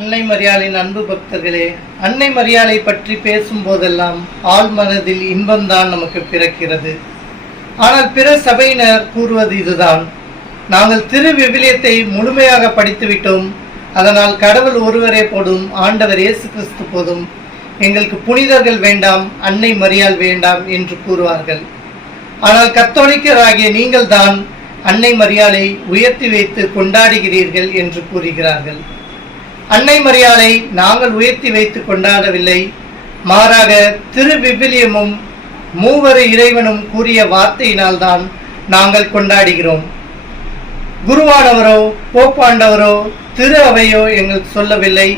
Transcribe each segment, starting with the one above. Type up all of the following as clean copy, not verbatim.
அன்னை மரியாளின் அன்பு பக்தர்களே, அன்னை மரியாளை பற்றி பேசும் போதெல்லாம் ஆழ் மனதில் இன்பம்தான் நமக்கு பிறக்கிறது. ஆனால் பிற சபையினர் கூறுவது இதுதான்: நாங்கள் திரு விவிலியத்தை முழுமையாக படித்துவிட்டோம், அதனால் கடவுள் ஒருவரே போதும், ஆண்டவர் இயேசு கிறிஸ்து போதும், எங்களுக்கு புனிதர்கள் வேண்டாம், அன்னை மரியாள் வேண்டாம் என்று கூறுவார்கள். ஆனால் கத்தோலிக்கராகிய நீங்கள் தான் அன்னை மரியாளை உயர்த்தி வைத்து கொண்டாடுகிறீர்கள் என்று கூறுகிறார்கள். அன்னை மரியாளை நாங்கள் உயர்த்தி வைத்து கொண்டாடவில்லை, மாறாக திரு விவிலியமும் மூவரு இறைவனும் கூறிய வார்த்தையினால்தான் நாங்கள் கொண்டாடுகிறோம். குருவானவரோ போப்பாண்டவரோ திரு அவையோ எங்களுக்கு சொல்லவில்லை,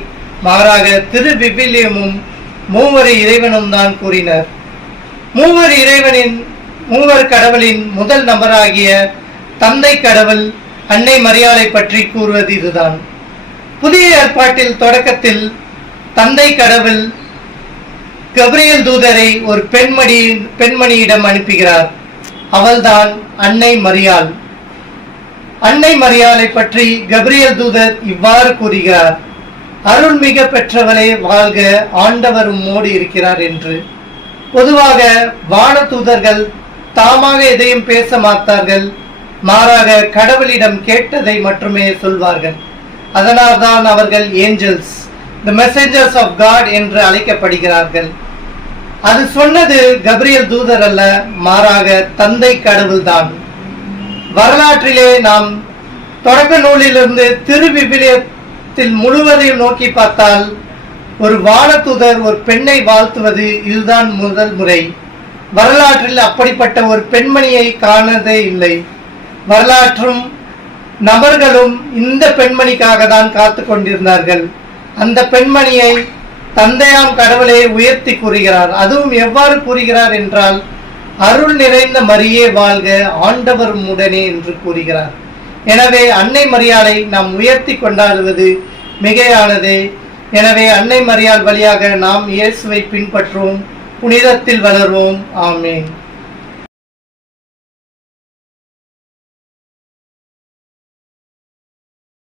மாறாக திரு விவிலியமும் மூவரு இறைவனும் தான் கூறினர். மூவர் கடவுளின் முதல் நபராகிய தந்தை கடவுள் அன்னை மரியாளை பற்றி கூறுவது இதுதான். புதிய ஏற்பாட்டில் தொடக்கத்தில் தந்தை கடவுள் கபிரியல் தூதரை ஒரு பெண்மணியிடம் அனுப்புகிறார். அவள்தான் அன்னை மரியாள். அன்னை மரியாளை பற்றி கபிரியல் தூதர் இவ்வாறு கூறுகிறார்: அருள்மிக பெற்றவளே வாழ்க, ஆண்டவர் உம்மோடு இருக்கிறார் என்று. பொதுவாக வான தூதர்கள் தாமாக எதையும் பேச மாட்டார்கள், மாறாக கடவுளிடம் கேட்டதை மட்டுமே சொல்வார்கள். அதனால்தான் அவர்கள் angels, the messengers of God என்று அழைக்கப்படுகிறார்கள். அது சொன்னது கபிரியல் தூதர் அல்ல, மாறாக தந்தை கடவுள்தான். வரலாற்றிலே நாம் தொடக்க நூலிலிருந்து திரு விவிலியத்தில் முழுவதையும் நோக்கி பார்த்தால் ஒரு வானதூதர் ஒரு பெண்ணை வாழ்த்துவது இதுதான் முதல் முறை. வரலாற்றில் அப்படிப்பட்ட ஒரு பெண்மணியை காணதே இல்லை. வரலாற்றும் நபர்களும் இந்த பெண்மணிக்காக தான் காத்து கொண்டிருந்தார்கள். அந்த பெண்மணியை தந்தையாம் கடவுளை உயர்த்தி கூறுகிறார். அதுவும் எவ்வாறு கூறுகிறார் என்றால், அருள் நிறைந்த மரியே வாழ்க, ஆண்டவர் உடனே என்று கூறுகிறார். எனவே அன்னை மரியாளை நாம் உயர்த்தி கொண்டாடுவது மிகையானதே. எனவே அன்னை மரியாள் வழியாக நாம் இயேசுவை பின்பற்றுவோம், புனிதத்தில் வளர்வோம். ஆமேன்.